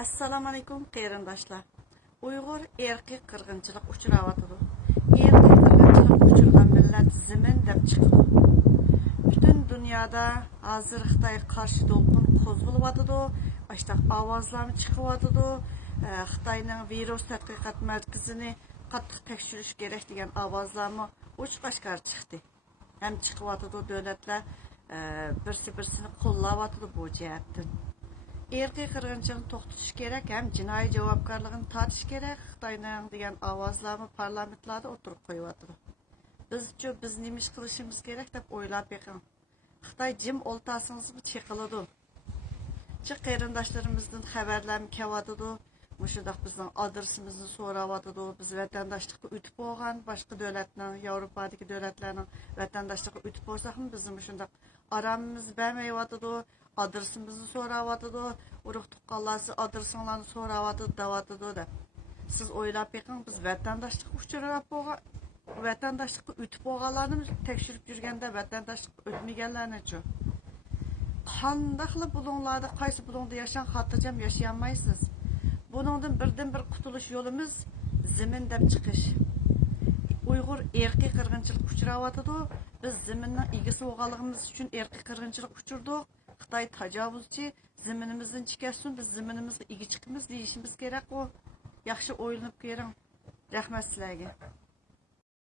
Assalomu alaykum qarindoshlar. Uyg'ur erki qirg'inchilik uchrayotidi. Erki qirg'inchilik uchirgan millat zimin deb chiqdi. Butun dunyoda hozir Xitoy qarshi to'lqin qo'zg'alyotidi. Ashtaq ovozlar chiqyotidi. Xitoyning virus tadqiqot markazini qattiq tekshirish kerak degan ovozlarmi uch-qashqar chiqdi. Ham chiqyotidi davlatlar birsini qo'llayotidi bu jihatdan. Erki qirg'inchilikni to'xtatish kerak, ham jinoiy javobgarligini tortish kerak. Xitoyning degan ovozlarni parlamentlarda o'tirib qo'yibdi. Biz nima ish qilishimiz kerak deb o'ylab beqing. Xitoy jim o'ltasingizmi chiqiladi. Chi qarindoshlarimizdan xabarlar kelyotidi. Mushundaq bizning adresimizni so'rayotidi. Biz vatandoshlikka o'tib bo'lgan boshqa davlatning, Yevropadagi davlatlarning vatandoshlikka o'tib bo'lsakmi, bizni mushundaq aramimiz bermayotidi. Adresimizni so'rayotidi. Urug' tuqqanlarsiz adresinglarni so'rayotidi, davatidi deb. Siz o'ylab beqing, biz vatandoshlikka uchrab bo'lgan, vatandoshlikka o'tib bo'lganlarni tekshirib yurganda vatandoshlikka o'tmaganlarni-chi? Qandaqli bulunglarda, qaysi bulungda yashan, xotirjam yashayolmaysiz. Buningdan birdan-bir qutulish yo'limiz zimin deb chiqish. Uyg'ur erki qirg'inchilik uchrayotidi. Biz ziminning egasi bo'lganligimiz uchun erki qirg'inchilik uchirdik. Xitoy tajovuzchi, ziminimizdan chiqarsin, biz ziminimizga ega chiqamiz deyishimiz kerak. Yaxshi o'ylanib ko'ring. Rahmat sizlarga.